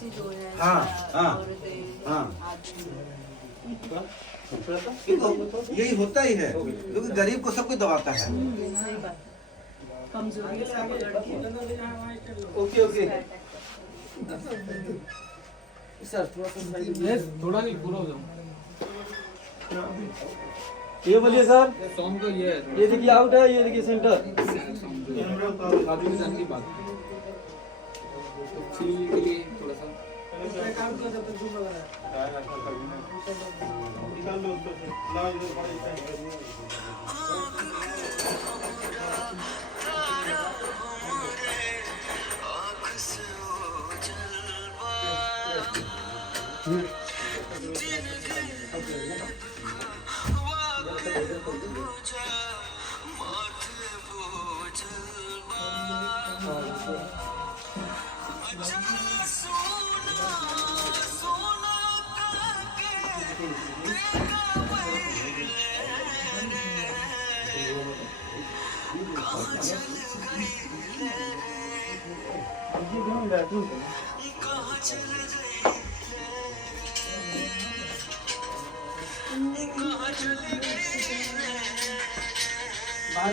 आदिवासी जो है हाँ, हाँ, औरतें, हाँ। आदमी। क्योंकि यही होता ही है, क्योंकि गरीब को सब कुछ दबाता है। सही बात है। कमजोरी से पकड़ के ओके ओके सर थोड़ा सा थोड़ा नहीं पूरा हो जाऊँ। ये बोलिए सर। सॉन्ग तो ये है, ये देखिए आउट है, ये देखिए सेंटर। शादी में जाने की बात है। तो chill के लिए थोड़ा सा बाहर